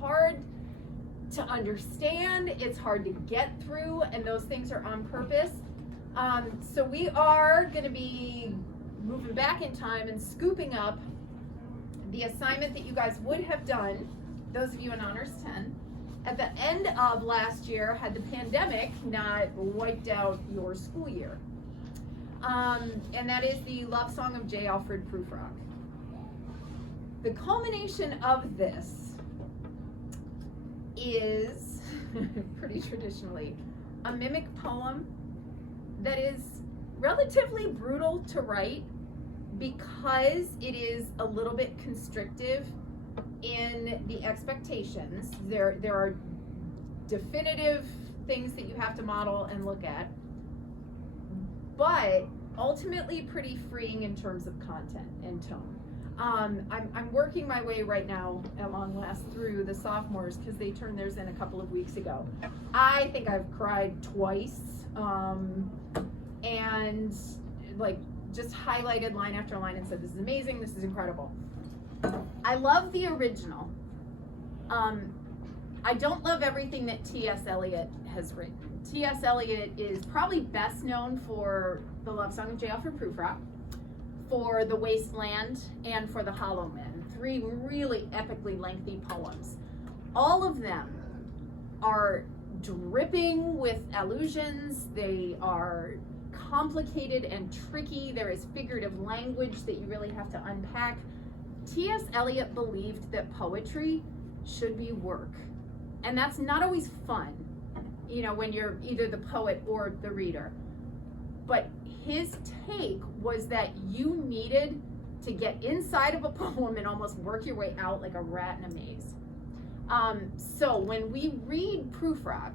hard to understand, it's hard to get through, and those things are on purpose. So we are going to be moving back in time and scooping up the assignment that you guys would have done, those of you in Honors 10, at the end of last year had the pandemic not wiped out your school year. And that is the Lovesong of J. Alfred Prufrock. The culmination of this is, pretty traditionally, a mimic poem that is relatively brutal to write because it is a little bit constrictive in the expectations. There are definitive things that you have to model and look at, but ultimately pretty freeing in terms of content and tone. I'm working my way right now at long last through the sophomores because they turned theirs in a couple of weeks ago. I think I've cried twice, and like just highlighted line after line and said, this is amazing, this is incredible. I love the original. I don't love everything that T.S. Eliot has written. T.S. Eliot is probably best known for the Lovesong of J. Alfred Prufrock, for The Wasteland, and for The Hollow Men. 3 really epically lengthy poems. All of them are dripping with allusions. They are complicated and tricky. There is figurative language that you really have to unpack. T.S. Eliot believed that poetry should be work. And that's not always fun, you know, when you're either the poet or the reader. But his take was that you needed to get inside of a poem and almost work your way out like a rat in a maze. So when we read Prufrock,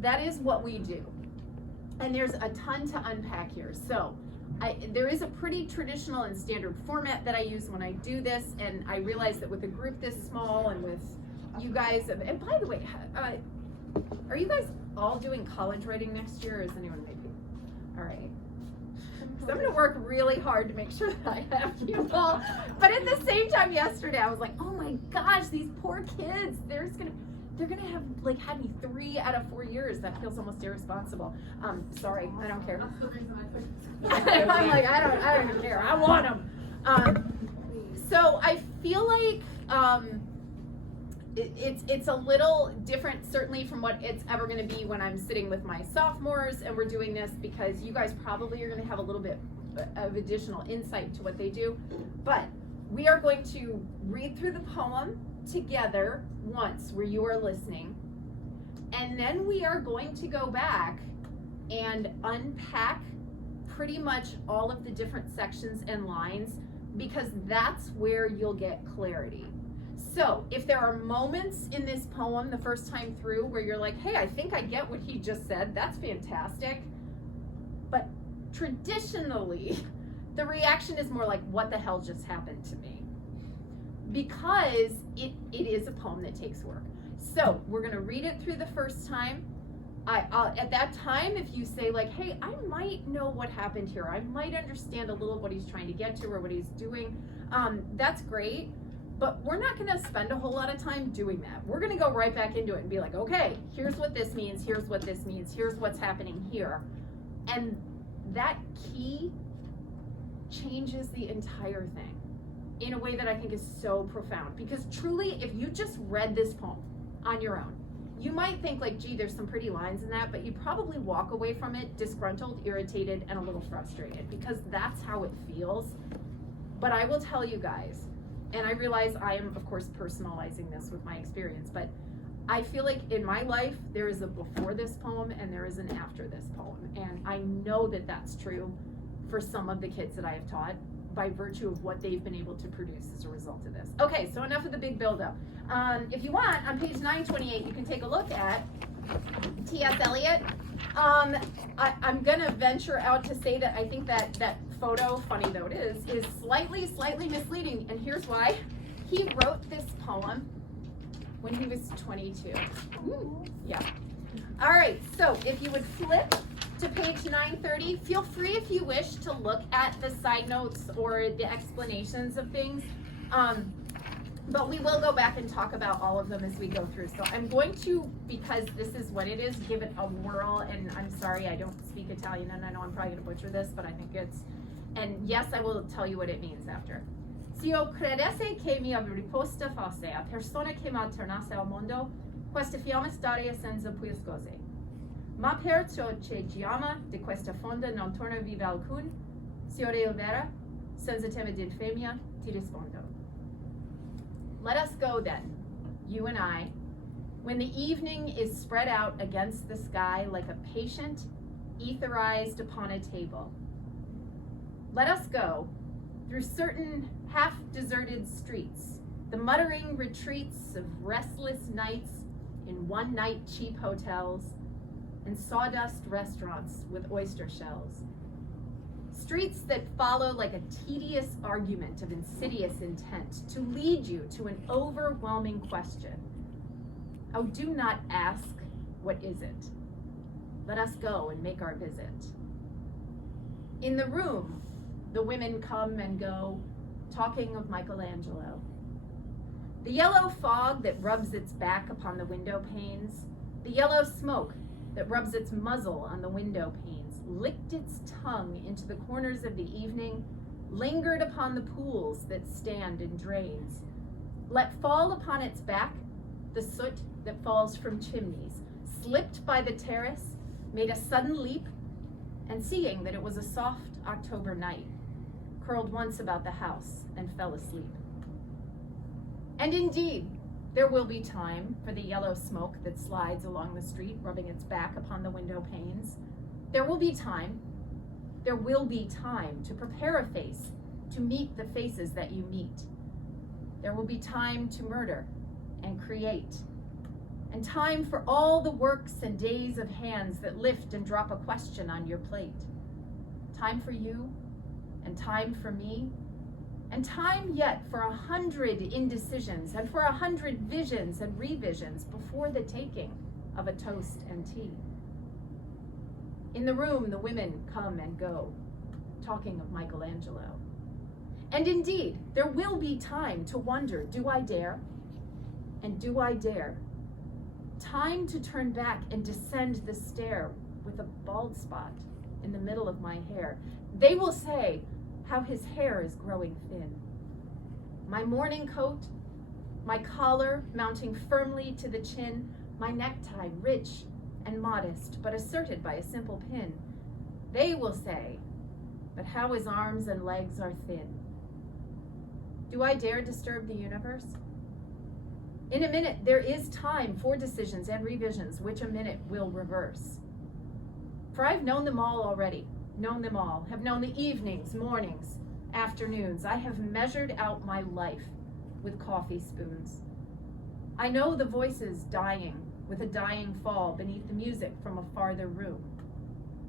that is what we do. And there's a ton to unpack here. So there is a pretty traditional and standard format that I use when I do this, and I realize that with a group this small and with you guys, and by the way, are you guys all doing college writing next year, or is anyone maybe? All right. So I'm gonna work really hard to make sure that I have you all. But at the same time yesterday, I was like, oh my gosh, these poor kids, they're gonna have like had me 3 out of 4 years. That feels almost irresponsible. Sorry, I don't care. That's the reason I put it. I'm like, I don't even care. I want them. So I feel like it's a little different, certainly, from what it's ever going to be when I'm sitting with my sophomores and we're doing this, because you guys probably are going to have a little bit of additional insight to what they do. But we are going to read through the poem together once where you are listening, and then we are going to go back and unpack pretty much all of the different sections and lines, because that's where you'll get clarity. So if there are moments in this poem the first time through where you're like, hey, I think I get what he just said, that's fantastic. But traditionally, the reaction is more like, what the hell just happened to me? Because it is a poem that takes work. So we're gonna read it through the first time. At that time, if you say like, hey, I might know what happened here, I might understand a little of what he's trying to get to or what he's doing, that's great. But we're not going to spend a whole lot of time doing that. We're going to go right back into it and be like, okay, here's what this means, here's what this means, here's what's happening here. And that key changes the entire thing in a way that I think is so profound. Because truly, if you just read this poem on your own, you might think like, gee, there's some pretty lines in that, but you probably walk away from it disgruntled, irritated, and a little frustrated, because that's how it feels. But I will tell you guys, and I realize I am, of course, personalizing this with my experience, but I feel like in my life, there is a before this poem and there is an after this poem. And I know that that's true for some of the kids that I have taught by virtue of what they've been able to produce as a result of this. Okay, so enough of the big buildup. If you want, on page 928, you can take a look at T.S. Eliot. I'm gonna venture out to say that I think that photo, funny though it is slightly misleading, and here's why. He wrote this poem when he was 22. Ooh, yeah. All right, so if you would flip to page 930, feel free if you wish to look at the side notes or the explanations of things. But we will go back and talk about all of them as we go through. So I'm going to, because this is what it is, give it a whirl. And I'm sorry, I don't speak Italian, and I know I'm probably going to butcher this, but I think it's, and yes, I will tell you what it means after. Se io credesse che mia risposta fosse a persona che mi tornasse al mondo, questa fiamma staria senza più scuse. Ma per ciò che chiama di questa fonda non torna viva alcun, se ora il vera, senza tema di infamia, ti rispondo. Let us go then, you and I, when the evening is spread out against the sky like a patient etherized upon a table. Let us go through certain half-deserted streets, the muttering retreats of restless nights in one-night cheap hotels and sawdust restaurants with oyster shells. Streets that follow like a tedious argument of insidious intent to lead you to an overwhelming question. Oh, do not ask, what is it? Let us go and make our visit. In the room, the women come and go, talking of Michelangelo. The yellow fog that rubs its back upon the window panes, the yellow smoke that rubs its muzzle on the window panes, licked its tongue into the corners of the evening, lingered upon the pools that stand in drains, let fall upon its back the soot that falls from chimneys, slipped by the terrace, made a sudden leap, and seeing that it was a soft October night, curled once about the house and fell asleep. And indeed, there will be time for the yellow smoke that slides along the street, rubbing its back upon the window panes. There will be time to prepare a face, to meet the faces that you meet. There will be time to murder and create, and time for all the works and days of hands that lift and drop a question on your plate. Time for you, and time for me, and time yet for 100 indecisions and for 100 visions and revisions before the taking of a toast and tea. In the room, the women come and go, talking of Michelangelo. And indeed, there will be time to wonder, do I dare? And do I dare? Time to turn back and descend the stair with a bald spot in the middle of my hair. They will say how his hair is growing thin. My morning coat, my collar mounting firmly to the chin, my necktie rich and modest, but asserted by a simple pin. They will say, but how his arms and legs are thin. Do I dare disturb the universe? In a minute, there is time for decisions and revisions, which a minute will reverse. For I've known them all already, known them all, have known the evenings, mornings, afternoons. I have measured out my life with coffee spoons. I know the voices dying with a dying fall beneath the music from a farther room.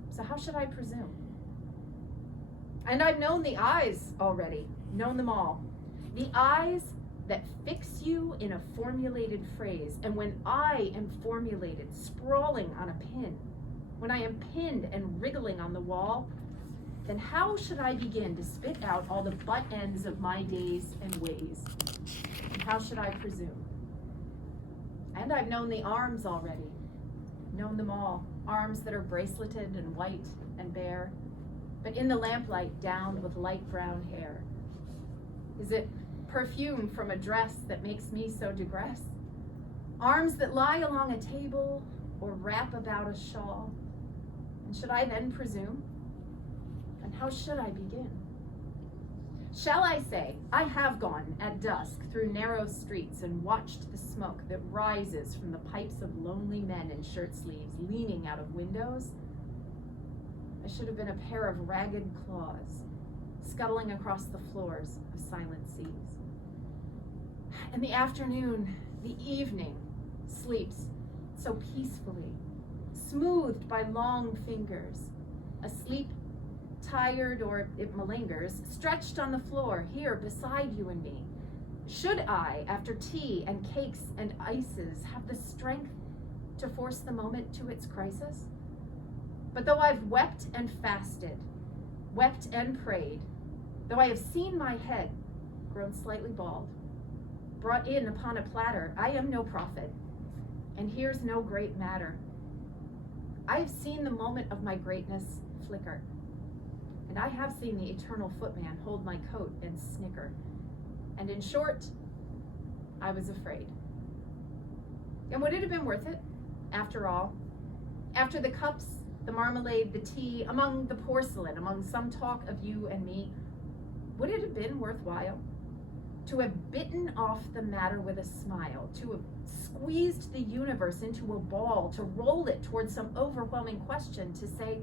So how should I presume? And I've known the eyes already, known them all. The eyes that fix you in a formulated phrase. And when I am formulated, sprawling on a pin, when I am pinned and wriggling on the wall, then how should I begin to spit out all the butt ends of my days and ways? And how should I presume? And I've known the arms already, known them all. Arms that are braceleted and white and bare, but in the lamplight downed with light brown hair. Is it perfume from a dress that makes me so digress? Arms that lie along a table or wrap about a shawl? And should I then presume? And how should I begin? Shall I say, I have gone at dusk through narrow streets and watched the smoke that rises from the pipes of lonely men in shirt sleeves leaning out of windows? I should have been a pair of ragged claws scuttling across the floors of silent seas. And the afternoon, the evening, sleeps so peacefully, smoothed by long fingers, asleep, tired, or it malingers, stretched on the floor here beside you and me. Should I, after tea and cakes and ices, have the strength to force the moment to its crisis? But though I've wept and fasted, wept and prayed, though I have seen my head grown slightly bald, brought in upon a platter. I am no prophet, and here's no great matter. I have seen the moment of my greatness flicker, and I have seen the eternal footman hold my coat and snicker. And in short, I was afraid. And would it have been worth it, after all? After the cups, the marmalade, the tea, among the porcelain, among some talk of you and me, would it have been worthwhile to have bitten off the matter with a smile, to have squeezed the universe into a ball, to roll it towards some overwhelming question, to say,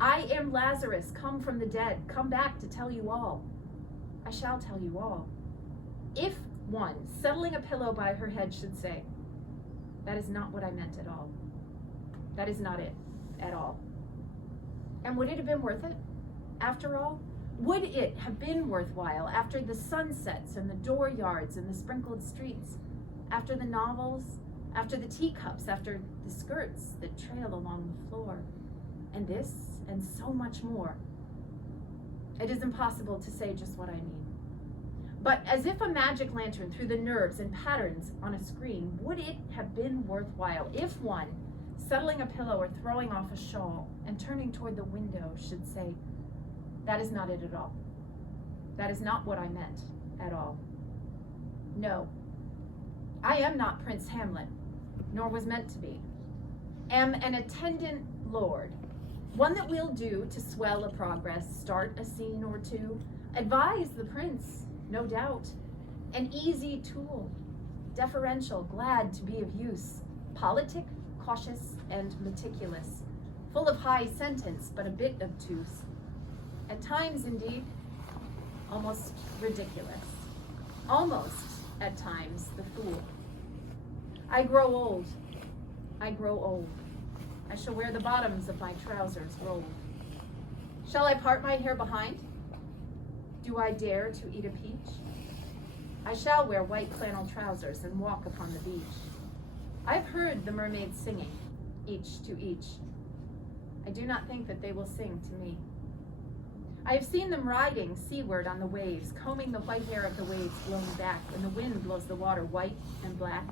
I am Lazarus, come from the dead, come back to tell you all. I shall tell you all. If one, settling a pillow by her head, should say, that is not what I meant at all. That is not it at all. And would it have been worth it, after all? Would it have been worthwhile after the sunsets and the dooryards and the sprinkled streets, after the novels, after the teacups, after the skirts that trail along the floor, and this and so much more? It is impossible to say just what I mean. But as if a magic lantern through the nerves and patterns on a screen, would it have been worthwhile if one, settling a pillow or throwing off a shawl and turning toward the window, should say, that is not it at all. That is not what I meant at all. No, I am not Prince Hamlet, nor was meant to be. Am an attendant lord, one that will do to swell a progress, start a scene or two, advise the prince, no doubt, an easy tool, deferential, glad to be of use, politic, cautious, and meticulous, full of high sentence, but a bit obtuse. At times, indeed, almost ridiculous. Almost, at times, the fool. I grow old. I grow old. I shall wear the bottoms of my trousers rolled. Shall I part my hair behind? Do I dare to eat a peach? I shall wear white flannel trousers and walk upon the beach. I've heard the mermaids singing, each to each. I do not think that they will sing to me. I have seen them riding seaward on the waves, combing the white hair of the waves blown back, and the wind blows the water white and black.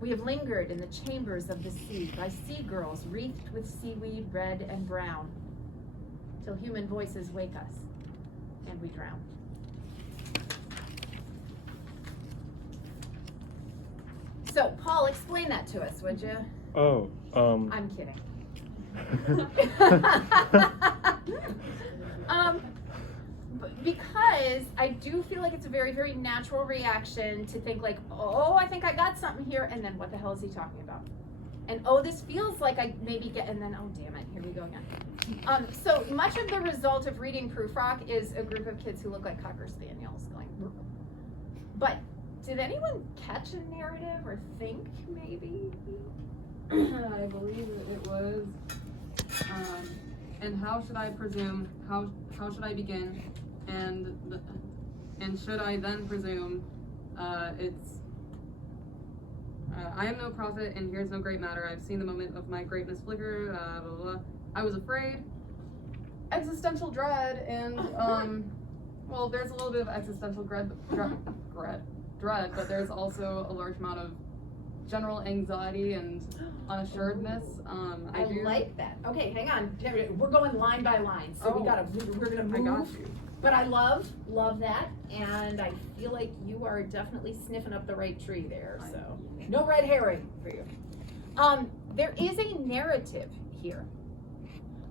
We have lingered in the chambers of the sea by sea girls wreathed with seaweed red and brown, till human voices wake us, and we drown. So, Paul, explain that to us, would you? Oh, I'm kidding. Because I do feel like it's a very, very natural reaction to think like, oh, I think I got something here, and then what the hell is he talking about? And oh, this feels like I maybe get, and then oh, damn it, here we go again. So much of the result of reading Prufrock is a group of kids who look like Cocker Spaniels going, but did anyone catch a narrative or think maybe? I believe that it was, and how should I presume, how should I begin, and should I then presume, it's, I am no prophet, and here's no great matter. I've seen the moment of my greatness flicker, blah, blah, blah. I was afraid, existential dread, and, well, there's a little bit of existential dread, but there's also a large amount of general anxiety and unassuredness. I like that. Okay, hang on. We're going line by line, so we're gonna move. I got you. But I love that, and I feel like you are definitely sniffing up the right tree there. So no red herring for you. There is a narrative here,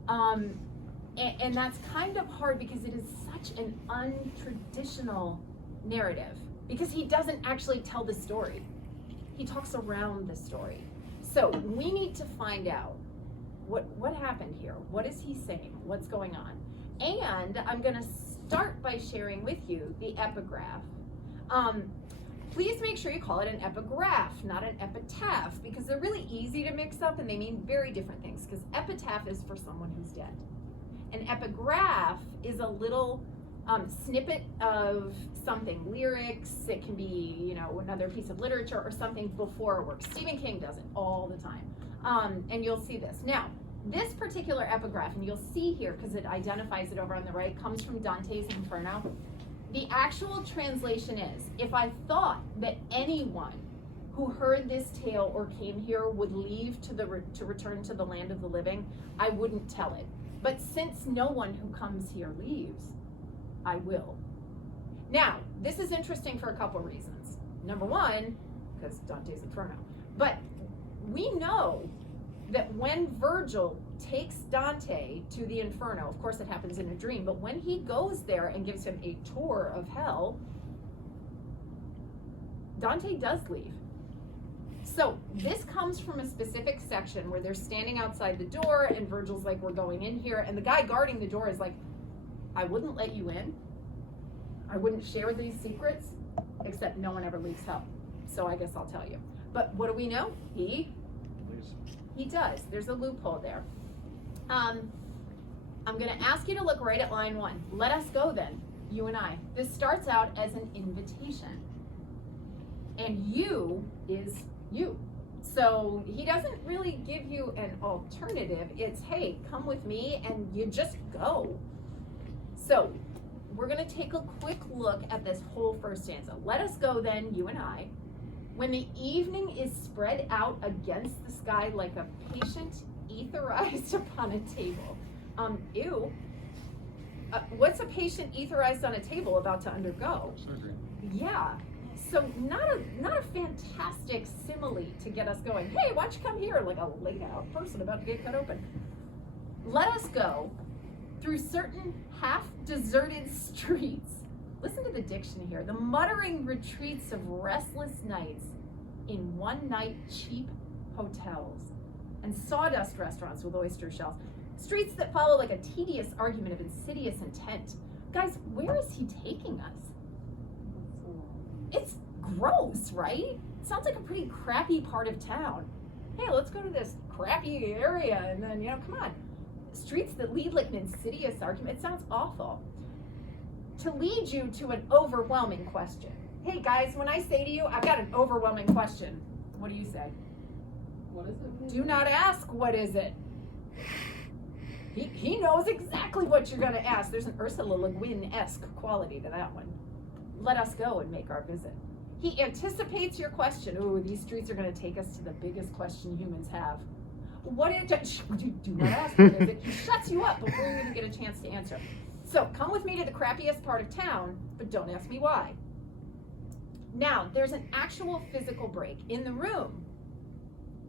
and that's kind of hard because it is such an untraditional narrative. Because he doesn't actually tell the story. He talks around the story. So we need to find out what happened here. What is he saying? What's going on? And I'm gonna start by sharing with you the epigraph. Please make sure you call it an epigraph, not an epitaph, because they're really easy to mix up and they mean very different things, because epitaph is for someone who's dead. An epigraph is a little snippet of something, lyrics, it can be, you know, another piece of literature or something before a work. Stephen King does it all the time. And you'll see this. Now, this particular epigraph, and you'll see here because it identifies it over on the right, comes from Dante's Inferno. The actual translation is, if I thought that anyone who heard this tale or came here would leave to return to the land of the living, I wouldn't tell it. But since no one who comes here leaves, I will. Now, this is interesting for a couple reasons. Number one, because Dante's Inferno. But we know that when Virgil takes Dante to the Inferno, of course it happens in a dream, but when he goes there and gives him a tour of hell, Dante does leave. So this comes from a specific section where they're standing outside the door and Virgil's like, we're going in here. And the guy guarding the door is like, I wouldn't let you in. I wouldn't share these secrets, except no one ever leaves hell. So I guess I'll tell you. But what do we know? He does. There's a loophole there. I'm going to ask you to look right at line 1. Let us go then, you and I. This starts out as an invitation. And you is you. So he doesn't really give you an alternative. It's, hey, come with me, and you just go. So we're going to take a quick look at this whole first stanza. Let us go then, you and I, when the evening is spread out against the sky like a patient etherized upon a table. Ew. What's a patient etherized on a table about to undergo? Surgery. Yeah. So not a fantastic simile to get us going. Hey, why don't you come here, like a laid out person about to get cut open. Let us go through certain half-deserted streets. Listen to the diction here. The muttering retreats of restless nights in one-night cheap hotels and sawdust restaurants with oyster shells. Streets that follow like a tedious argument of insidious intent. Guys, where is he taking us? It's gross, right? It sounds like a pretty crappy part of town. Hey, let's go to this crappy area and then, come on. Streets that lead like an insidious argument. It sounds awful. To lead you to an overwhelming question. Hey guys, when I say to you, I've got an overwhelming question, what do you say? What is it? Do not ask, what is it? He knows exactly what you're gonna ask. There's an Ursula Le Guin-esque quality to that one. Let us go and make our visit. He anticipates your question. Ooh, these streets are gonna take us to the biggest question humans have. What is it? Do not ask, what is it? He shuts you up before you even get a chance to answer. So come with me to the crappiest part of town, but don't ask me why. Now, there's an actual physical break. In the room,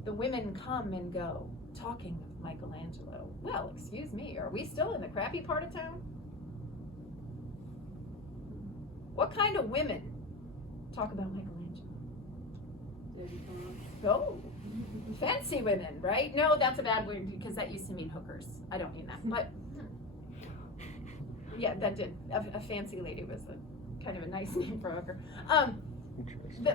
the women come and go, talking with Michelangelo. Well, excuse me, are we still in the crappy part of town? What kind of women talk about Michelangelo? Oh, fancy women, right? No, that's a bad word because that used to mean hookers. I don't mean that, but yeah, that did. A fancy lady was kind of a nice name for a hooker.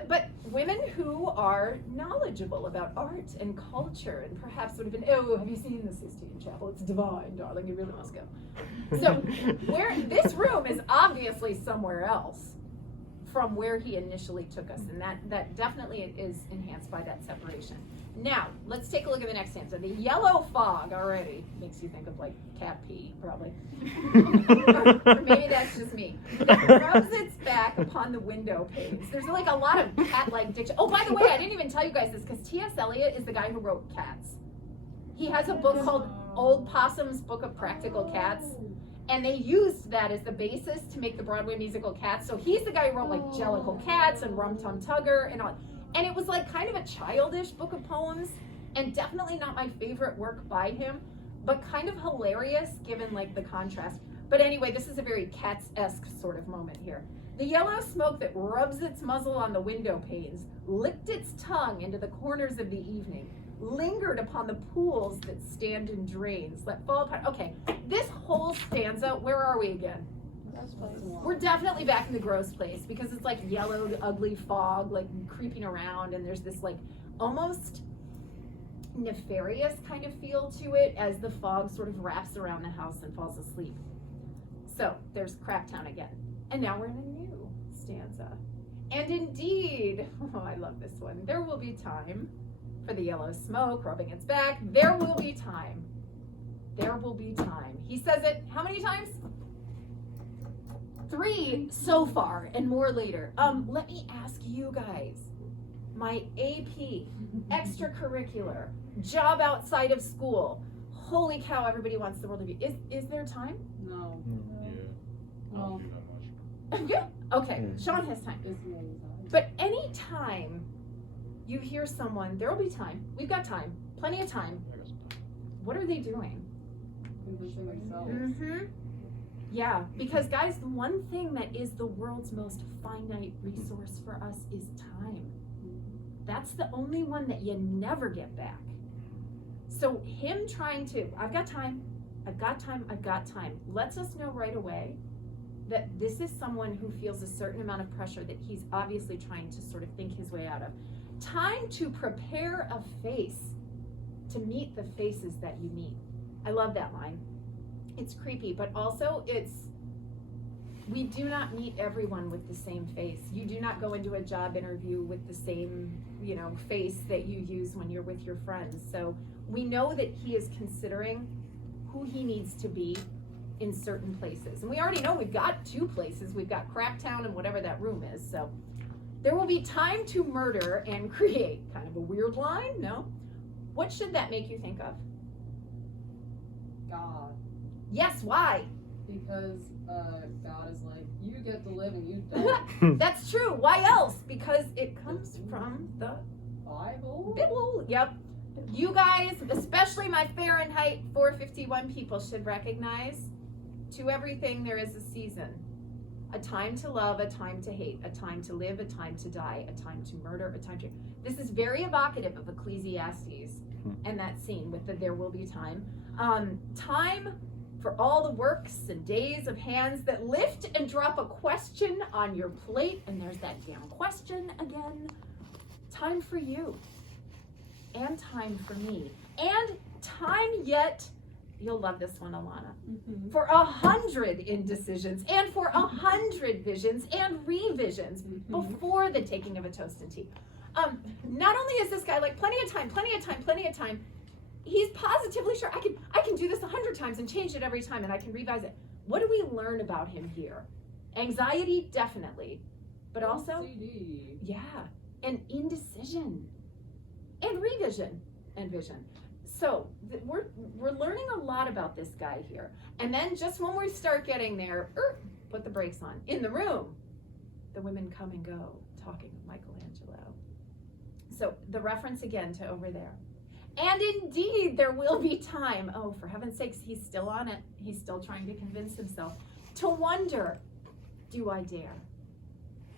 But women who are knowledgeable about art and culture and perhaps would have been, oh, have you seen the Sistine Chapel? It's divine, darling, you really must go. So where this room is obviously somewhere else from where he initially took us, and that definitely is enhanced by that separation. Now, let's take a look at the next stanza. The yellow fog already makes you think of like cat pee, probably. or maybe that's just me. It rubs its back upon the window panes. There's like a lot of cat-like diction. Oh, by the way, I didn't even tell you guys this because T.S. Eliot is the guy who wrote Cats. He has a book called Old Possum's Book of Practical Cats. And they used that as the basis to make the Broadway musical Cats. So he's the guy who wrote like Jellicle Cats and Rum Tum Tugger and all. And it was like kind of a childish book of poems and definitely not my favorite work by him, but kind of hilarious given like the contrast. But anyway, this is a very Cats-esque sort of moment here. The yellow smoke that rubs its muzzle on the window panes, licked its tongue into the corners of the evening, lingered upon the pools that stand in drains, let fall upon. Okay, this whole stanza, where are we again? We're definitely back in the gross place because it's like yellow, ugly fog, like creeping around, and there's this like almost nefarious kind of feel to it as the fog sort of wraps around the house and falls asleep. So there's Craptown again. And now we're in a new stanza. And indeed, oh, I love this one. There will be time for the yellow smoke rubbing its back. There will be time. There will be time. He says it how many times? 3 so far and more later. Let me ask you guys, my AP, extracurricular, job outside of school. Holy cow, everybody wants the world to be. Is there time? No. Yeah. I don't do that much. Good. Okay, Sean has time. It's the anxiety. But any time you hear someone, there will be time. We've got time. Plenty of time. I got some time. What are they doing? Convincing themselves. Mm-hmm. Yeah, because guys, the one thing that is the world's most finite resource for us is time. That's the only one that you never get back. So him trying to, I've got time, I've got time, I've got time, lets us know right away that this is someone who feels a certain amount of pressure that he's obviously trying to sort of think his way out of. Time to prepare a face to meet the faces that you meet. I love that line. It's creepy, but also we do not meet everyone with the same face. You do not go into a job interview with the same, face that you use when you're with your friends. So we know that he is considering who he needs to be in certain places. And we already know we've got 2 places. We've got Cracktown and whatever that room is. So there will be time to murder and create. Kind of a weird line, no? What should that make you think of? God. Yes, why? Because God is like, you get to live and you don't. That's true. Why else? Because it comes from the Bible? Bible. Yep. You guys, especially my Fahrenheit 451 people, should recognize to everything there is a season. A time to love, a time to hate, a time to live, a time to die, a time to murder, a time to... This is very evocative of Ecclesiastes and that scene with the there will be time. Time for all the works and days of hands that lift and drop a question on your plate, and there's that damn question again. Time for you, and time for me, and time yet, you'll love this one, Alana, for 100 indecisions, and for 100 visions and revisions before the taking of a toast and tea. Not only is this guy like plenty of time, he's positively sure I can do this 100 times and change it every time, and I can revise it. What do we learn about him here? Anxiety, definitely, but also, OCD. yeah, and indecision, and revision, and vision. So we're learning a lot about this guy here, and then just when we start getting there, put the brakes on. In the room, the women come and go, talking of Michelangelo. So the reference again to over there. And indeed, there will be time. Oh, for heaven's sakes, he's still on it. He's still trying to convince himself to wonder, do I dare?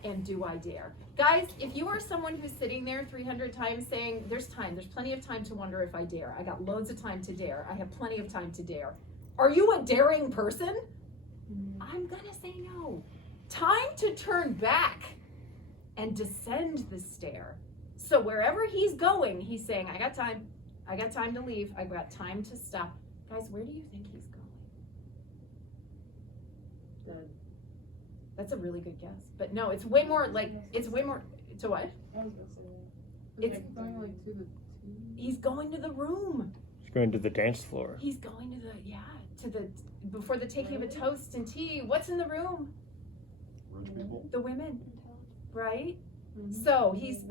And do I dare? Guys, if you are someone who's sitting there 300 times saying, there's time, there's plenty of time to wonder if I dare. I got loads of time to dare. I have plenty of time to dare. Are you a daring person? I'm gonna say no. Time to turn back and descend the stair. So wherever he's going, he's saying, I got time. I got time to leave. I got time to stop. Guys, where do you think he's going? Dead. That's a really good guess. But no, it's way more to what? I was gonna say that. It's going like to the he's going to the room. He's going to the dance floor. He's going to the before the taking of a toast and tea. What's in the room? Rich people. The women. Right? So he's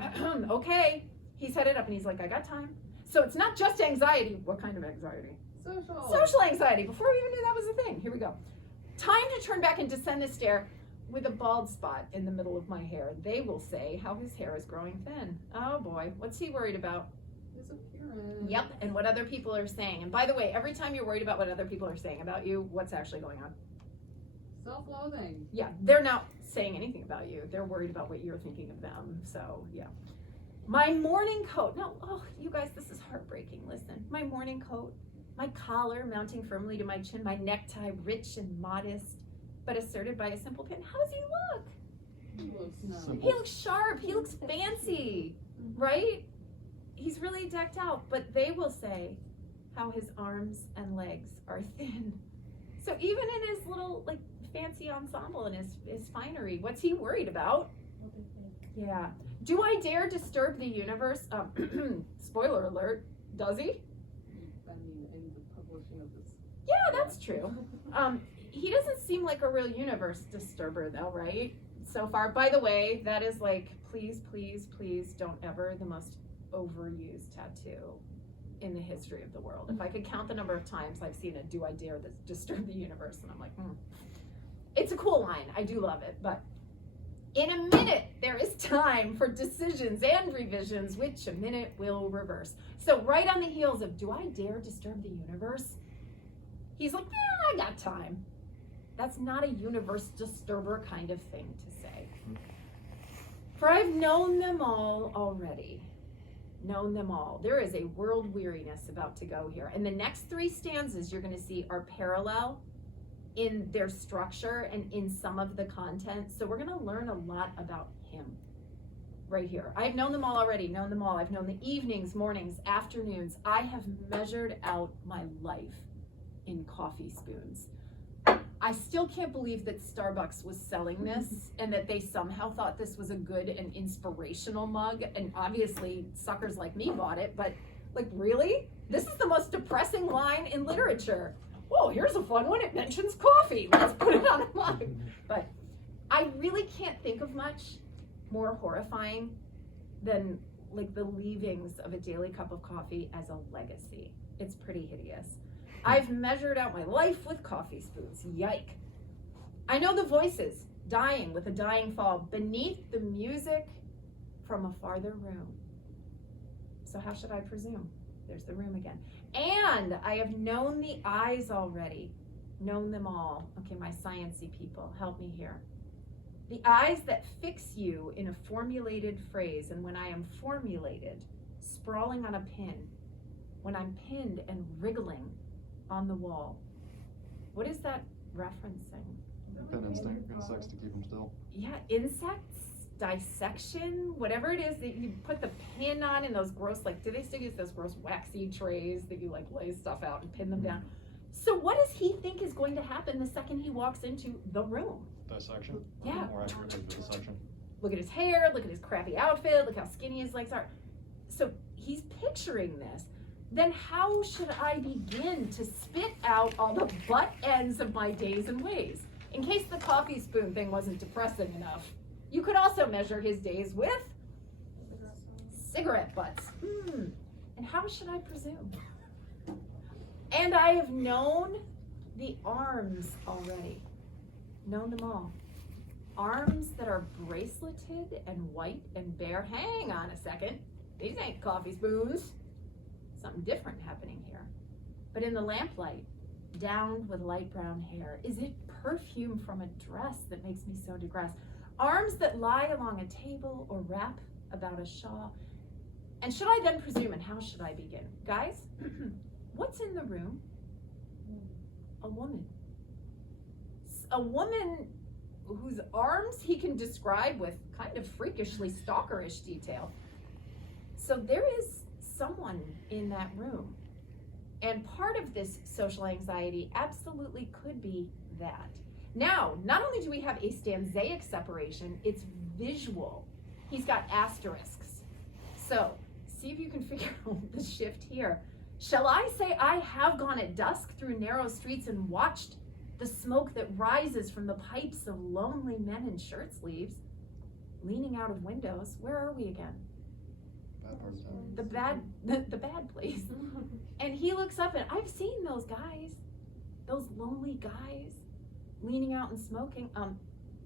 okay. He's headed up and he's like, I got time. So it's not just anxiety. What kind of anxiety? Social anxiety. Before we even knew that was a thing. Here we go. Time to turn back and descend the stair with a bald spot in the middle of my hair. They will say how his hair is growing thin. Oh boy, what's he worried about? His appearance. Yep, and what other people are saying. And by the way, every time you're worried about what other people are saying about you, what's actually going on? Self-loathing. Yeah, they're not saying anything about you. They're worried about what you're thinking of them. So, yeah. My morning coat. No, oh, you guys, this is heartbreaking. Listen, my morning coat, my collar mounting firmly to my chin, my necktie rich and modest, but asserted by a simple pin. How does he look? He looks nice. He looks sharp. He looks fancy, right? He's really decked out, but they will say how his arms and legs are thin. So even in his little, like, fancy ensemble and his finery, what's he worried about? Yeah. Do I dare disturb the universe? Spoiler alert, does he? I mean, in the publishing of this. Yeah, that's true. He doesn't seem like a real universe disturber though, right? So far. By the way, that is like, please, please, please don't ever the most overused tattoo in the history of the world. If I could count the number of times I've seen a "do I dare disturb the universe," and I'm like, It's a cool line. I do love it. But in a minute, there is time for decisions and revisions, which a minute will reverse. So right on the heels of "do I dare disturb the universe," he's like, yeah, I got time. That's not a universe disturber kind of thing to say. For I've known them all already. Known them all. There is a world weariness about to go here. And the next 3 stanzas you're going to see are parallel in their structure and in some of the content. So we're going to learn a lot about him right here. I've known them all already. Known them all. I've known the evenings, mornings, afternoons. I have measured out my life in coffee spoons. I still can't believe that Starbucks was selling this and that they somehow thought this was a good and inspirational mug. And obviously suckers like me bought it, but like, really? This is the most depressing line in literature. Whoa, here's a fun one. It mentions coffee. Let's put it on a mug. But I really can't think of much more horrifying than like the leavings of a daily cup of coffee as a legacy. It's pretty hideous. I've measured out my life with coffee spoons. Yike. I know the voices dying with a dying fall beneath the music from a farther room. So how should I presume? There's the room again. And I have known the eyes already. Known them all. Okay, my sciencey people, help me here. The eyes that fix you in a formulated phrase, and when I am formulated, sprawling on a pin, when I'm pinned and wriggling on the wall. What is that referencing? Pet instinct, insects to keep them still. Yeah, insects, dissection, whatever it is that you put the pin on in those gross, like, do they still use those gross waxy trays that you like lay stuff out and pin them down? So what does he think is going to happen the second he walks into the room? Dissection? Yeah. More accurately, dissection. Look at his hair, look at his crappy outfit, look how skinny his legs are. So he's picturing this. Then how should I begin to spit out all the butt ends of my days and ways? In case the coffee spoon thing wasn't depressing enough, you could also measure his days with cigarette butts. And how should I presume? And I have known the arms already. Known them all. Arms that are braceleted and white and bare. Hang on a second. These ain't coffee spoons. Something different happening here. But in the lamplight, downed with light brown hair, is it perfume from a dress that makes me so digressed? Arms that lie along a table or wrap about a shawl. And should I then presume, and how should I begin? Guys, what's in the room? A woman. A woman whose arms he can describe with kind of freakishly stalkerish detail. So there is someone in that room. And part of this social anxiety absolutely could be that. Now, not only do we have a stanzaic separation, it's visual. He's got asterisks. So, see if you can figure out the shift here. Shall I say I have gone at dusk through narrow streets and watched the smoke that rises from the pipes of lonely men in shirt sleeves, leaning out of windows? Where are we again? The bad place. And he looks up and I've seen those guys, those lonely guys leaning out and smoking.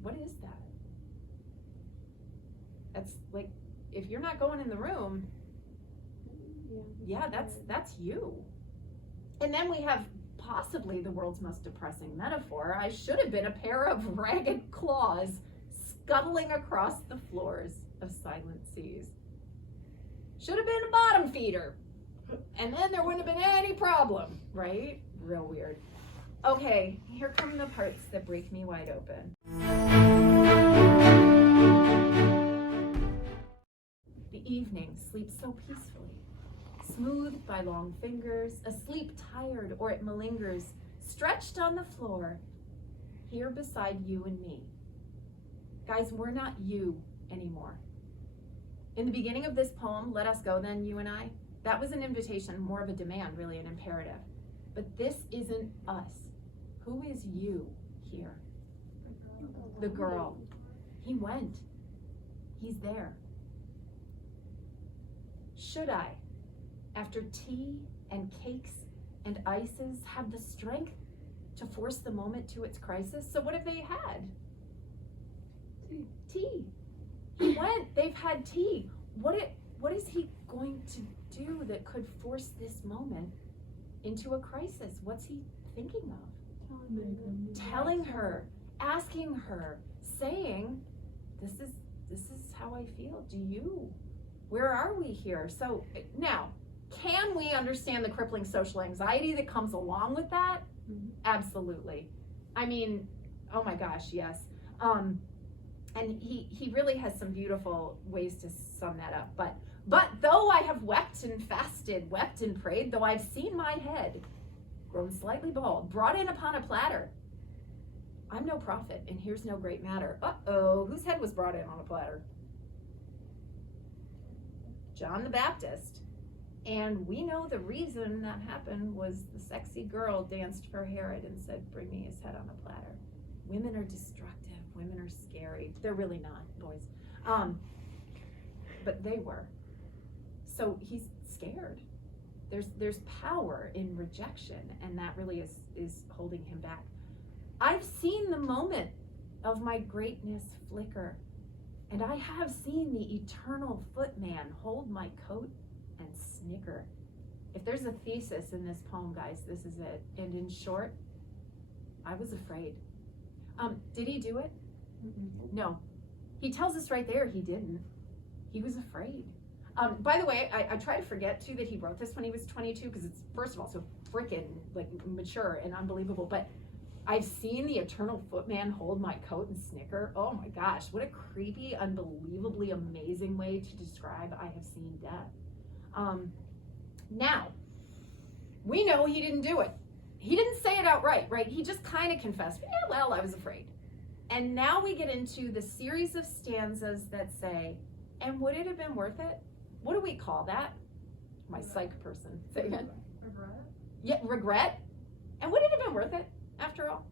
What is that? That's like, if you're not going in the room, yeah, that's you. And then we have possibly the world's most depressing metaphor. I should have been a pair of ragged claws scuttling across the floors of silent seas. Should have been a bottom feeder. And then there wouldn't have been any problem, right? Real weird. Okay, here come the parts that break me wide open. The evening sleeps so peacefully, smoothed by long fingers, asleep tired or it malingers, stretched on the floor, here beside you and me. Guys, we're not you anymore. In the beginning of this poem, Let Us Go Then, You and I, that was an invitation, more of a demand, really an imperative. But this isn't us. Who is you here? The girl. He went. He's there. Should I, after tea and cakes and ices, have the strength to force the moment to its crisis? So what have they had? Tea. He went. They've had tea. What is he going to do that could force this moment into a crisis? What's he thinking of? Telling her, asking her, saying, this is how I feel. Do you? Where are we here? So now, can we understand the crippling social anxiety that comes along with that? Mm-hmm. Absolutely. I mean, oh my gosh, yes. And he really has some beautiful ways to sum that up. But though I have wept and fasted, wept and prayed, though I've seen my head grown slightly bald, brought in upon a platter, I'm no prophet, and here's no great matter. Uh-oh, whose head was brought in on a platter? John the Baptist. And we know the reason that happened was the sexy girl danced for Herod and said, bring me his head on a platter. Women are destructive. Women are scary. They're really not, boys. But they were. So he's scared. There's power in rejection, and that really is holding him back. I've seen the moment of my greatness flicker, and I have seen the eternal footman hold my coat and snicker. If there's a thesis in this poem, guys, this is it. And in short, I was afraid. Did he do it? Mm-mm. No. He tells us right there he didn't. He was afraid. By the way, I try to forget too that he wrote this when he was 22, because it's, first of all, so freaking like mature and unbelievable. But I've seen the eternal footman hold my coat and snicker. Oh my gosh, what a creepy, unbelievably amazing way to describe I have seen death. Now, we know he didn't do it. He didn't say it outright, right? He just kind of confessed, yeah, well, I was afraid. And now we get into the series of stanzas that say, and would it have been worth it? What do we call that? My psych person. Say again. Regret? Yeah, regret. And would it have been worth it, after all?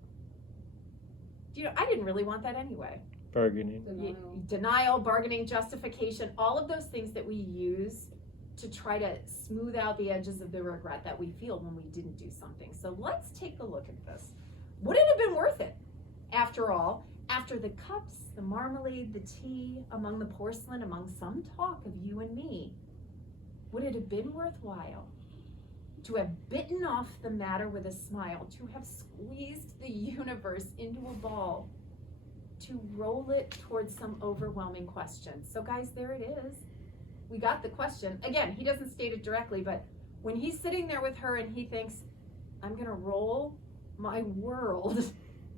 I didn't really want that anyway. Bargaining. Denial, bargaining, justification, all of those things that we use to try to smooth out the edges of the regret that we feel when we didn't do something. So let's take a look at this. Would it have been worth it? After all, after the cups, the marmalade, the tea, among the porcelain, among some talk of you and me, would it have been worthwhile to have bitten off the matter with a smile, to have squeezed the universe into a ball, to roll it towards some overwhelming question? So guys, there it is. We got the question. Again, he doesn't state it directly, but when he's sitting there with her and he thinks, I'm gonna roll my world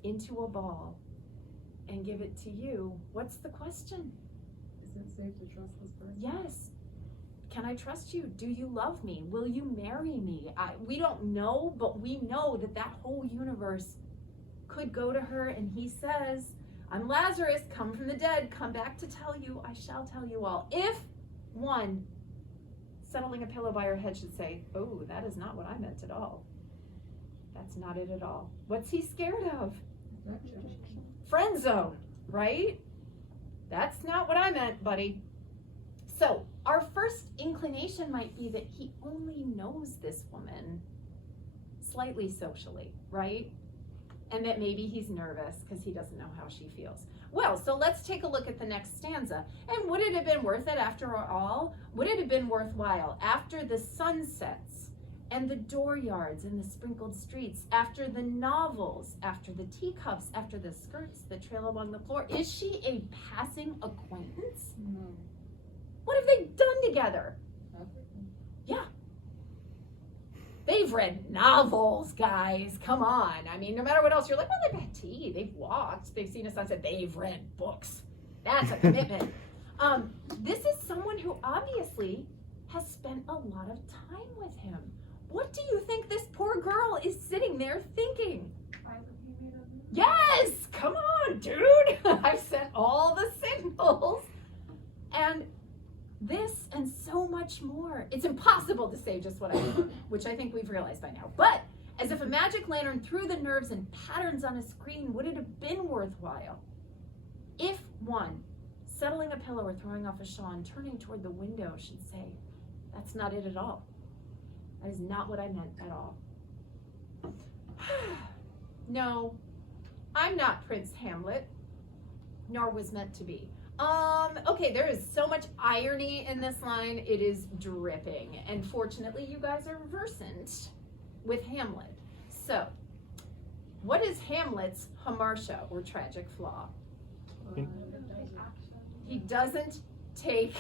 into a ball and give it to you, what's the question? Is it safe to trust this person? Yes. Can I trust you? Do you love me? Will you marry me? We don't know, but we know that whole universe could go to her, and he says, I'm Lazarus, come from the dead, come back to tell you, I shall tell you all. If one settling a pillow by her head should say, oh, that is not what I meant at all. That's not it at all. What's he scared of? Friend zone, right? That's not what I meant, buddy. So our first inclination might be that he only knows this woman slightly socially, right? And that maybe he's nervous because he doesn't know how she feels. Well, so let's take a look at the next stanza. And would it have been worth it after all? Would it have been worthwhile after the sun sets and the dooryards and the sprinkled streets, after the novels, after the teacups, after the skirts that trail along the floor? Is she a passing acquaintance? No. What have they done together? Yeah. They've read novels, guys. Come on. I mean, no matter what else, you're like, well, they've had tea, they've walked, they've seen a sunset, they've read books. That's a commitment. This is someone who obviously has spent a lot of time with him. What do you think this poor girl is sitting there thinking? Yes, come on, dude. I've sent all the signals. And this and so much more. It's impossible to say just what I want, which I think we've realized by now. But As if a magic lantern threw the nerves and patterns on a screen, would it have been worthwhile? If one, settling a pillow or throwing off a shawl and turning toward the window, should say, that's not it at all. That is not what I meant at all. No, I'm not Prince Hamlet, nor was meant to be. Okay, there is so much irony in this line, it is dripping. And fortunately, you guys are versant with Hamlet. So, what is Hamlet's hamartia, or tragic flaw? He doesn't take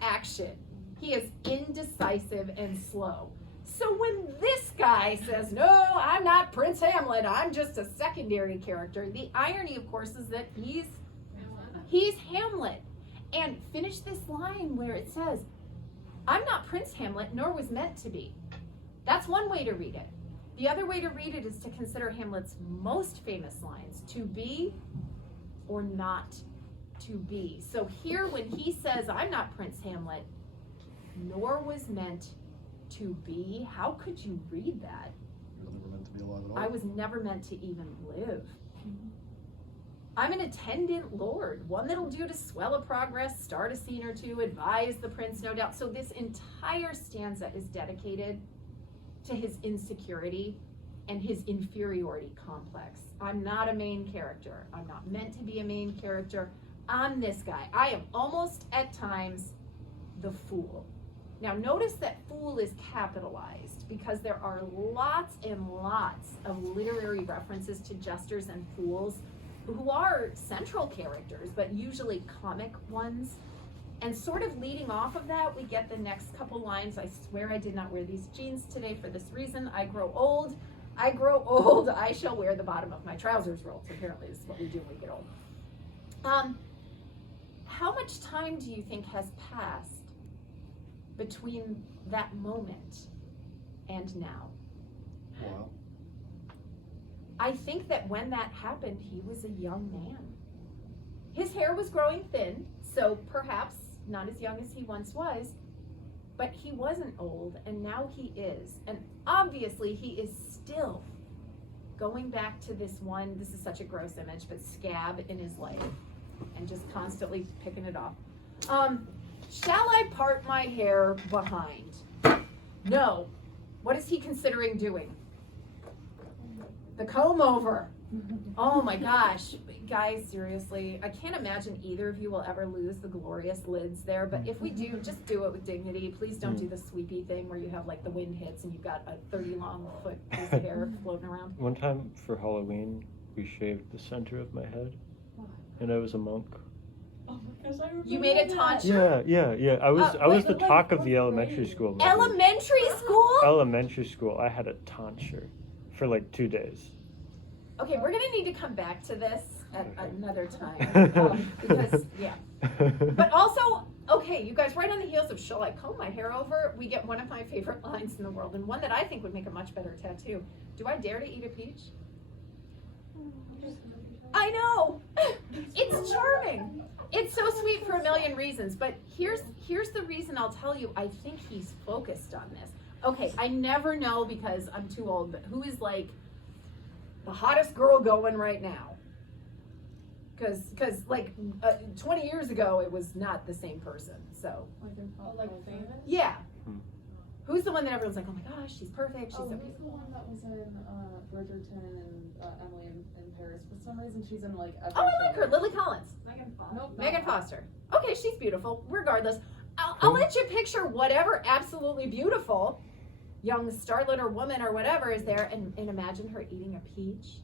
action. He is indecisive and slow. So when this guy says, no, I'm not Prince Hamlet, I'm just a secondary character, the irony, of course, is that he's Hamlet. And finish this line where it says, I'm not Prince Hamlet, nor was meant to be. That's one way to read it. The other way to read it is to consider Hamlet's most famous lines, to be or not to be. So here when he says, I'm not Prince Hamlet, nor was meant to be, how could you read that? You were never meant to be alive at all. I was never meant to even live. I'm an attendant lord, one that'll do to swell a progress, start a scene or two, advise the prince, no doubt. So this entire stanza is dedicated to his insecurity and his inferiority complex. I'm not a main character. I'm not meant to be a main character. I'm this guy. I am almost at times the fool. Now notice that fool is capitalized because there are lots and lots of literary references to jesters and fools who are central characters, but usually comic ones. And sort of leading off of that, we get the next couple lines. I swear I did not wear these jeans today for this reason. I grow old, I shall wear the bottom of my trousers rolled. So apparently this is what we do when we get old. How much time do you think has passed between that moment and now? Wow. I think that when that happened, he was a young man. His hair was growing thin, so perhaps not as young as he once was, but he wasn't old, and now he is. And obviously he is still going back to this is such a gross image, but scab in his life, and just constantly picking it off. Shall I part my hair behind? No. What is he considering doing? The comb over. Oh my gosh. Guys, seriously, I can't imagine either of you will ever lose the glorious lids there, but if we do, just do it with dignity. Please don't do the sweepy thing where you have like the wind hits and you've got a 30 long foot piece of hair floating around. One time for Halloween, we shaved the center of my head, and I was a monk. Oh my gosh, I remember You made a tonsure? Yeah. I was the talk of the elementary school. maybe. Elementary school? Elementary school, I had a tonsure for like 2 days. Okay, we're gonna need to come back to this at another time. Because, yeah. But also, okay, you guys, right on the heels of shall I comb my hair over, we get one of my favorite lines in the world, and one that I think would make a much better tattoo. Do I dare to eat a peach? I know! It's charming! It's so sweet for a million reasons, but here's the reason I'll tell you I think he's focused on this. Okay, I never know because I'm too old, but who is like the hottest girl going right now? Because like 20 years ago, it was not the same person, so. like famous? Yeah. Who's the one that everyone's like, oh my gosh, she's perfect, she's so Who's beautiful. the one that was in Bridgerton and Emily in Paris? For some reason, she's in like every Oh, I like show. her, Lily Collins. Nope, Megan Foster. Okay, she's beautiful, regardless. I'll let you picture whatever absolutely beautiful young starlet or woman or whatever is there and imagine her eating a peach.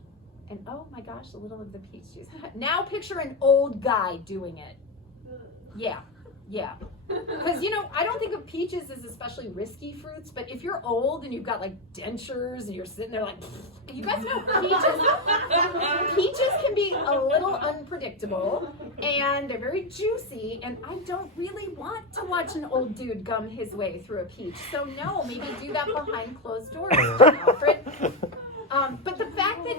And oh my gosh, a little of the peach juice. Now picture an old guy doing it. Yeah. Because, I don't think of peaches as especially risky fruits, but if you're old and you've got like dentures and you're sitting there like, you guys know peaches can be a little unpredictable and they're very juicy, and I don't really want to watch an old dude gum his way through a peach. So no, maybe do that behind closed doors, Alfred. But the fact that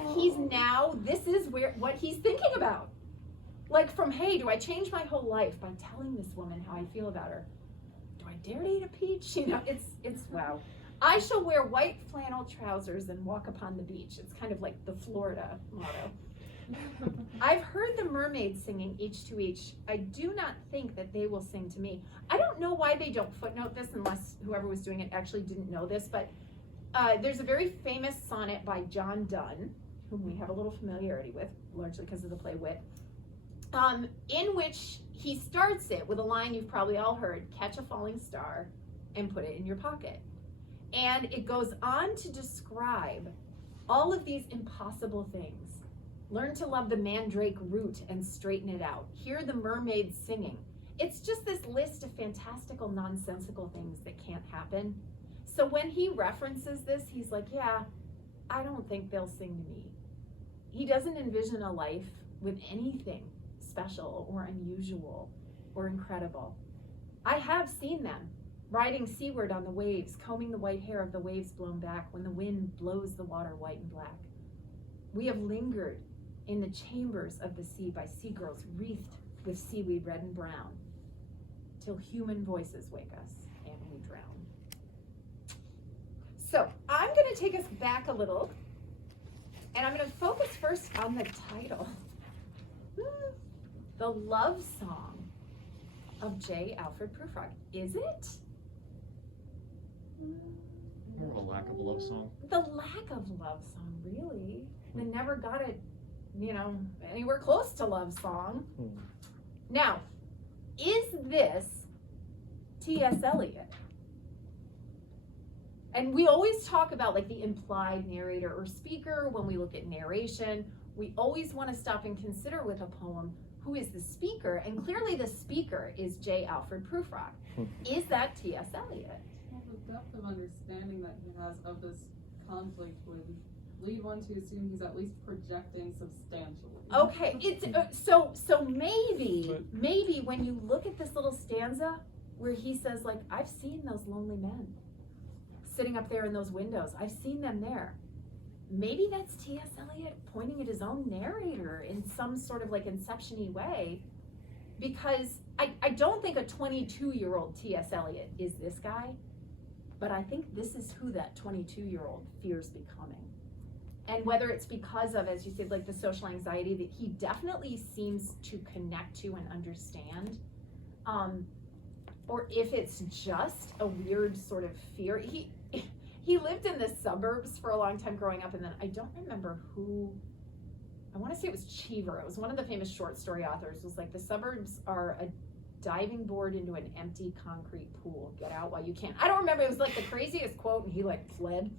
this is what he's thinking about. Like from, hey, do I change my whole life by telling this woman how I feel about her? Do I dare to eat a peach? It's wow. I shall wear white flannel trousers and walk upon the beach. It's kind of like the Florida motto. I've heard the mermaids singing each to each. I do not think that they will sing to me. I don't know why they don't footnote this unless whoever was doing it actually didn't know this, but there's a very famous sonnet by John Donne, whom we have a little familiarity with, largely because of the play Wit, in which he starts it with a line you've probably all heard, catch a falling star and put it in your pocket. And it goes on to describe all of these impossible things. Learn to love the mandrake root and straighten it out. Hear the mermaids singing. It's just this list of fantastical, nonsensical things that can't happen. So when he references this, he's like, yeah, I don't think they'll sing to me. He doesn't envision a life with anything special or unusual or incredible. I have seen them riding seaward on the waves, combing the white hair of the waves blown back when the wind blows the water white and black. We have lingered in the chambers of the sea by sea girls wreathed with seaweed red and brown, till human voices wake us and we drown. So I'm going to take us back a little, and I'm going to focus first on the title, The Lovesong of J. Alfred Prufrock. Is it? More of a lack of love song. The lack of love song, really. They never got it, anywhere close to love song. Now, is this T.S. Eliot? And we always talk about like the implied narrator or speaker when we look at narration. We always want to stop and consider with a poem who is the speaker, and clearly the speaker is J. Alfred Prufrock. Is that T.S. Eliot? Well, the depth of understanding that he has of this conflict would lead one to assume he's at least projecting substantially. Okay, it's so maybe when you look at this little stanza where he says like, I've seen those lonely men sitting up there in those windows. I've seen them there. Maybe that's T.S. Eliot pointing at his own narrator in some sort of like inception-y way, because I don't think a 22-year-old T.S. Eliot is this guy, but I think this is who that 22-year-old fears becoming. And whether it's because of, as you said, like the social anxiety that he definitely seems to connect to and understand, or if it's just a weird sort of fear. He lived in the suburbs for a long time growing up, and then I don't remember who, I want to say it was Cheever. It was one of the famous short story authors. It was like, the suburbs are a diving board into an empty concrete pool. Get out while you can. I don't remember. It was like the craziest quote, and he like fled.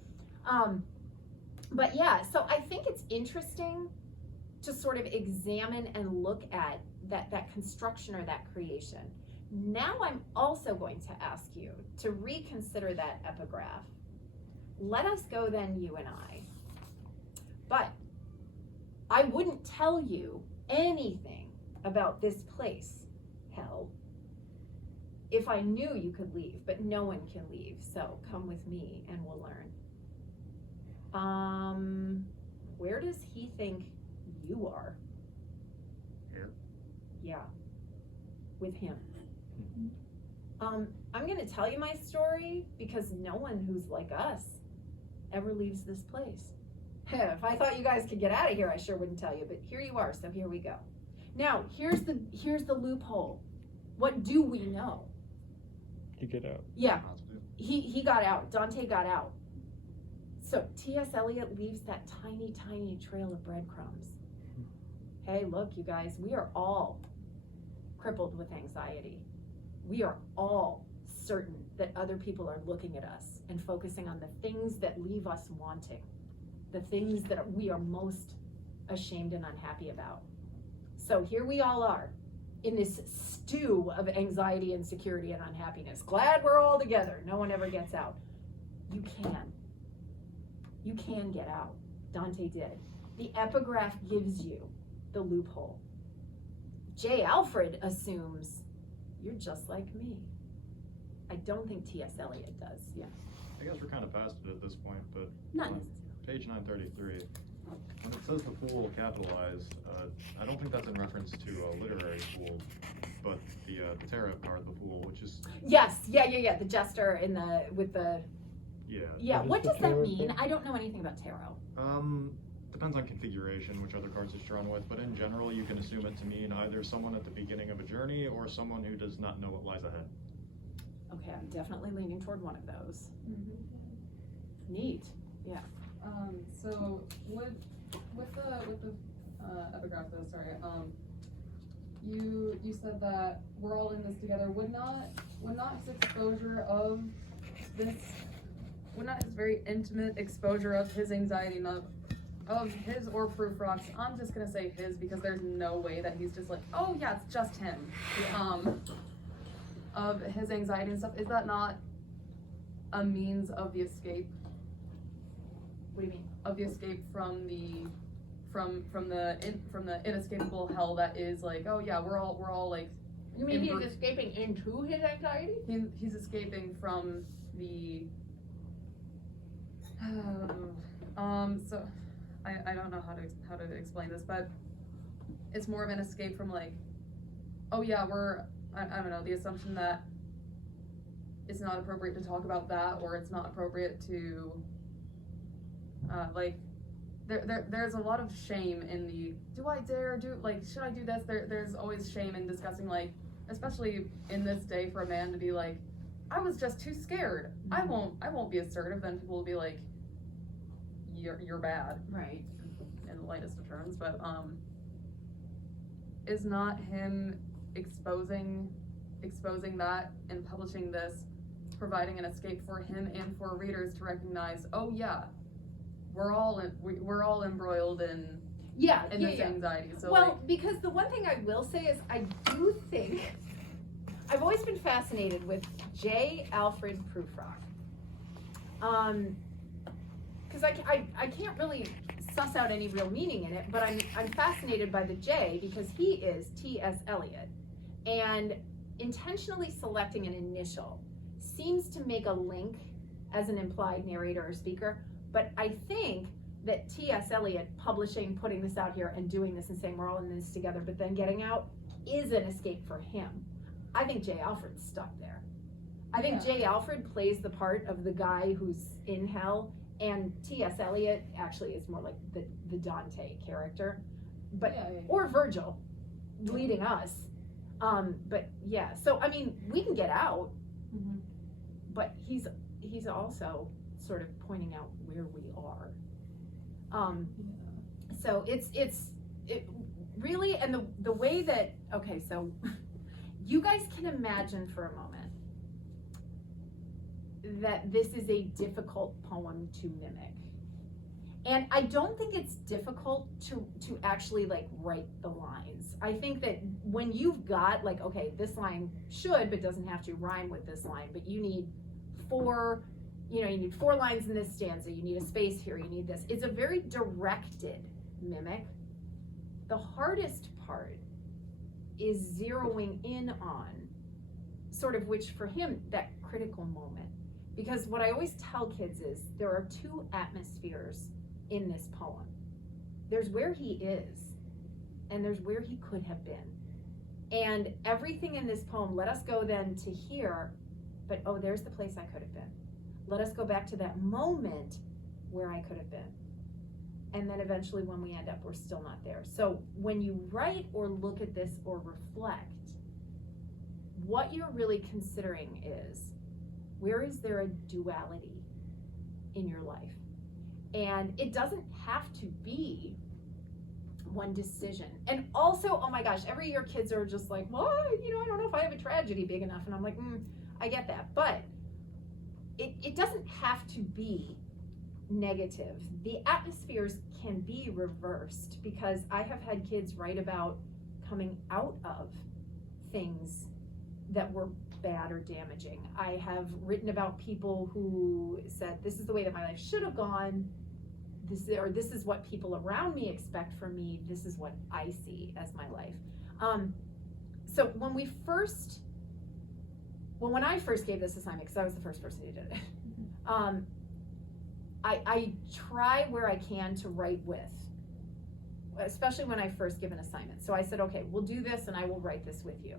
But yeah, so I think it's interesting to sort of examine and look at that construction or that creation. Now I'm also going to ask you to reconsider that epigraph. Let us go then, you and I. But I wouldn't tell you anything about this place, hell, if I knew you could leave, but no one can leave, so come with me and we'll learn. Where does he think you are? Here. Yeah, with him. I'm gonna tell you my story because no one who's like us ever leaves this place. If I thought you guys could get out of here, I sure wouldn't tell you, but here you are, so here we go. Now, here's the loophole. What do we know? You get out. Yeah, he got out. Dante got out. So T.S. Eliot leaves that tiny, tiny trail of breadcrumbs. Hey, look, you guys, we are all crippled with anxiety. We are all certain that other people are looking at us and focusing on the things that leave us wanting, the things that we are most ashamed and unhappy about. So here we all are in this stew of anxiety, insecurity, and unhappiness. Glad we're all together. No one ever gets out. You can get out. Dante did. The epigraph gives you the loophole. J. Alfred assumes you're just like me. I don't think T.S. Eliot does. Yeah. I guess we're kind of past it at this point, but Not on necessarily. page 933, when it says the fool capitalized, I don't think that's in reference to a literary fool, but the tarot card, the fool, which is Yes. Yeah. The jester with the Yeah, What what is the does that tarot mean? card? I don't know anything about tarot. Depends on configuration, which other cards it's drawn with, but in general, you can assume it to mean either someone at the beginning of a journey or someone who does not know what lies ahead. Okay, I'm definitely leaning toward one of those. Mm-hmm. Neat. Yeah. So with the epigraph though, sorry, you said that we're all in this together. Would not his exposure of this, Would not his very intimate exposure of his anxiety, not of his or Prufrock's, I'm just gonna say his because there's no way that he's just like, oh yeah, it's just him. Of his anxiety and stuff, is that not a means of the escape? What do you mean? Of the escape from the inescapable hell that is like, oh yeah, we're all like, You mean he's escaping into his anxiety? he's escaping from the so I don't know how to explain this, but it's more of an escape from like, oh yeah, I don't know, the assumption that it's not appropriate to talk about that, or it's not appropriate to like there's a lot of shame in the do I dare do, like, should I do this? There's always shame in discussing, like, especially in this day, for a man to be like, I was just too scared. I won't be assertive. Then people will be like, you're bad, Right. in the lightest of terms. But is not him exposing that and publishing this providing an escape for him and for readers to recognize, oh yeah, we're all embroiled in this anxiety. So well, because the one thing I will say is I do think I've always been fascinated with J. Alfred Prufrock. Because I can't really suss out any real meaning in it, but I'm fascinated by the J because he is T.S. Eliot, and intentionally selecting an initial seems to make a link as an implied narrator or speaker. But I think that T.S. Eliot publishing, putting this out here and doing this and saying we're all in this together, but then getting out, is an escape for him. I think J. Alfred's stuck there. I think J. Alfred plays the part of the guy who's in hell, and T.S. Eliot actually is more like the Dante character, but or Virgil leading us. But yeah, so I mean, we can get out, but he's also sort of pointing out where we are. So it really, and the way that, okay, so you guys can imagine for a moment that this is a difficult poem to mimic. And I don't think it's difficult to actually like write the lines. I think that when you've got like, okay, this line should but doesn't have to rhyme with this line, but you need four lines in this stanza, you need a space here, you need this. It's a very directed mimic. The hardest part is zeroing in on sort of, which for him, that critical moment. Because what I always tell kids is there are two atmospheres in this poem. There's where he is, and there's where he could have been. And everything in this poem, let us go then to here, but oh, there's the place I could have been. Let us go back to that moment where I could have been. And then eventually when we end up, we're still not there. So when you write or look at this or reflect, what you're really considering is, where is there a duality in your life? And it doesn't have to be one decision. And also, oh my gosh, every year kids are just like, well, I don't know if I have a tragedy big enough. And I'm like, I get that. But it doesn't have to be negative. The atmospheres can be reversed, because I have had kids write about coming out of things that were bad or damaging. I have written about people who said, this is the way that my life should have gone, this is what people around me expect from me, this is what I see as my life. So when I first gave this assignment, because I was the first person who did it, I try where I can to write with, especially when I first give an assignment. So I said, okay, we'll do this and I will write this with you.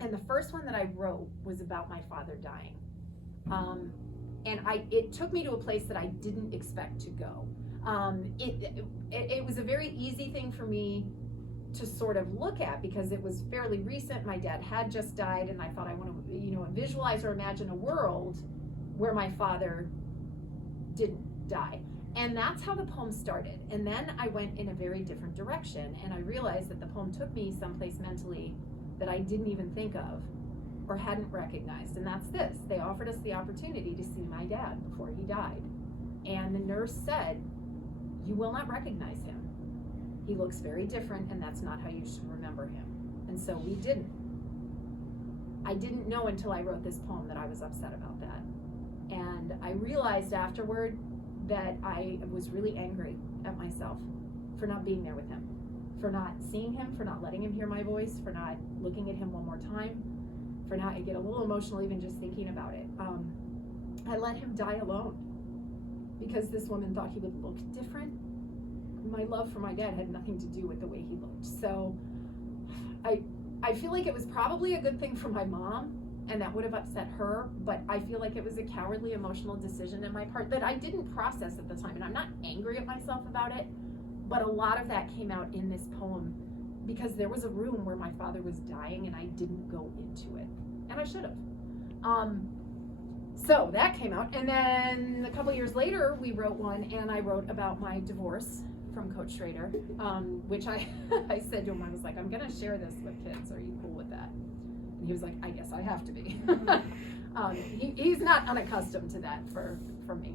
And the first one that I wrote was about my father dying. and it took me to a place that I didn't expect to go. It was a very easy thing for me to sort of look at because it was fairly recent. My dad had just died, and I thought I want to, you know, visualize or imagine a world where my father didn't die. And that's how the poem started. And then I went in a very different direction, and I realized that the poem took me someplace mentally that I didn't even think of or hadn't recognized. And that's this. They offered us the opportunity to see my dad before he died. And the nurse said, "You will not recognize him. He looks very different, and that's not how you should remember him." And so we didn't. I didn't know until I wrote this poem that I was upset about that. And I realized afterward that I was really angry at myself for not being there with him, for not seeing him, for not letting him hear my voice, for not looking at him one more time, for not, I get a little emotional even just thinking about it. I let him die alone because this woman thought he would look different. My love for my dad had nothing to do with the way he looked. So I feel like it was probably a good thing for my mom, and that would have upset her, but I feel like it was a cowardly emotional decision on my part that I didn't process at the time. And I'm not angry at myself about it, but a lot of that came out in this poem because there was a room where my father was dying and I didn't go into it, and I should have. So that came out, and then a couple years later we wrote one, and I wrote about my divorce from Coach Schrader, which I said to him, I was like, "I'm gonna share this with kids, are you cool with that?" And he was like, "I guess I have to be." He's not unaccustomed to that from me.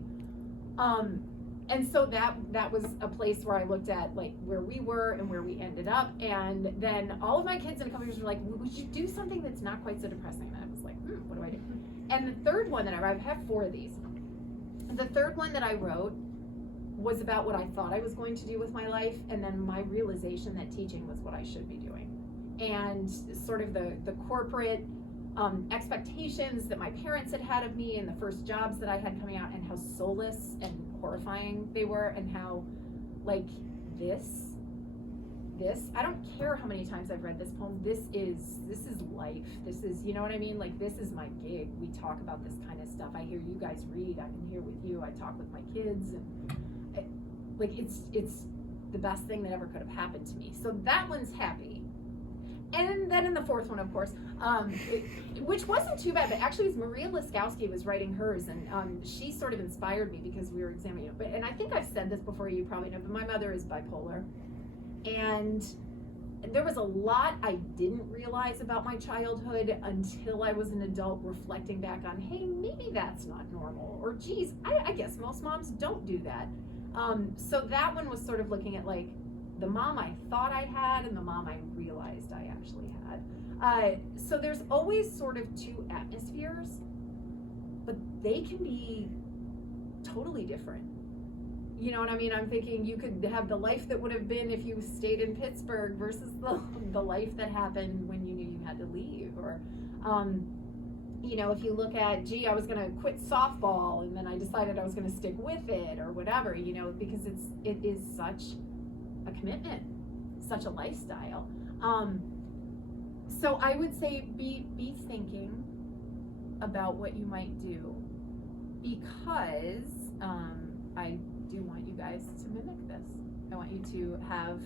And so that was a place where I looked at like where we were and where we ended up. And then all of my kids in a couple years were like, "Would you do something that's not quite so depressing?" And I was like, what do I do? And the third one that I have 4 of these. The third one that I wrote was about what I thought I was going to do with my life, and then my realization that teaching was what I should be doing. And sort of the corporate expectations that my parents had of me and the first jobs that I had coming out, and how soulless and horrifying they were, and how like this I don't care how many times I've read this poem, this is life. This is, you know what I mean? Like, this is my gig. We talk about this kind of stuff. I hear you guys read. I'm in here with you. I talk with my kids, and it's the best thing that ever could have happened to me. So that one's happy. And then in the fourth one, of course, which wasn't too bad, but actually it was Maria Liskowski was writing hers, and she sort of inspired me because we were examining it. And I think I've said this before, you probably know, but my mother is bipolar. And there was a lot I didn't realize about my childhood until I was an adult, reflecting back on, hey, maybe that's not normal, or geez, I guess most moms don't do that. So that one was sort of looking at like the mom I thought I had and the mom I realized I actually had. So there's always sort of 2 atmospheres, but they can be totally different. You know what I mean? I'm thinking you could have the life that would have been if you stayed in Pittsburgh versus the life that happened when you knew you had to leave. Or, you know, if you look at, gee, I was going to quit softball and then I decided I was going to stick with it or whatever, you know, because it is such a commitment, such a lifestyle. So I would say be thinking about what you might do, because I do want you guys to mimic this. I want you to have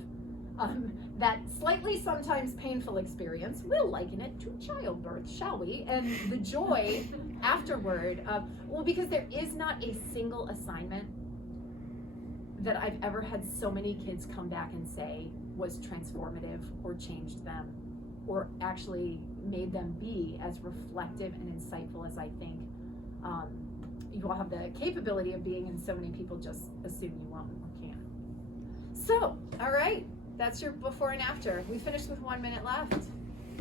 that slightly sometimes painful experience. We'll liken it to childbirth, shall we? And the joy afterward of, well, because there is not a single assignment that I've ever had so many kids come back and say was transformative or changed them or actually made them be as reflective and insightful as I think you all have the capability of being, and so many people just assume you won't or can't. So, all right, that's your before and after. We finished with 1 minute left.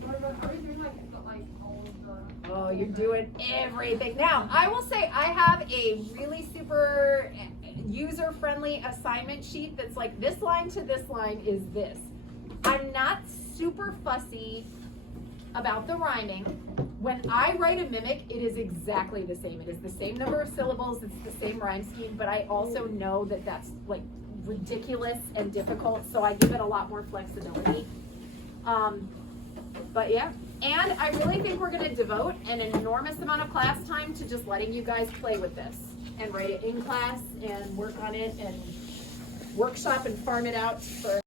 Are we doing like all of the... Oh, you're doing everything. Now, I will say I have a really super user-friendly assignment sheet that's like this line to this line is this. I'm not super fussy about the rhyming. When I write a mimic, it is exactly the same. It is the same number of syllables, it's the same rhyme scheme, but I also know that that's like ridiculous and difficult, so I give it a lot more flexibility. But yeah. And I really think we're gonna devote an enormous amount of class time to just letting you guys play with this and write it in class and work on it and workshop and farm it out for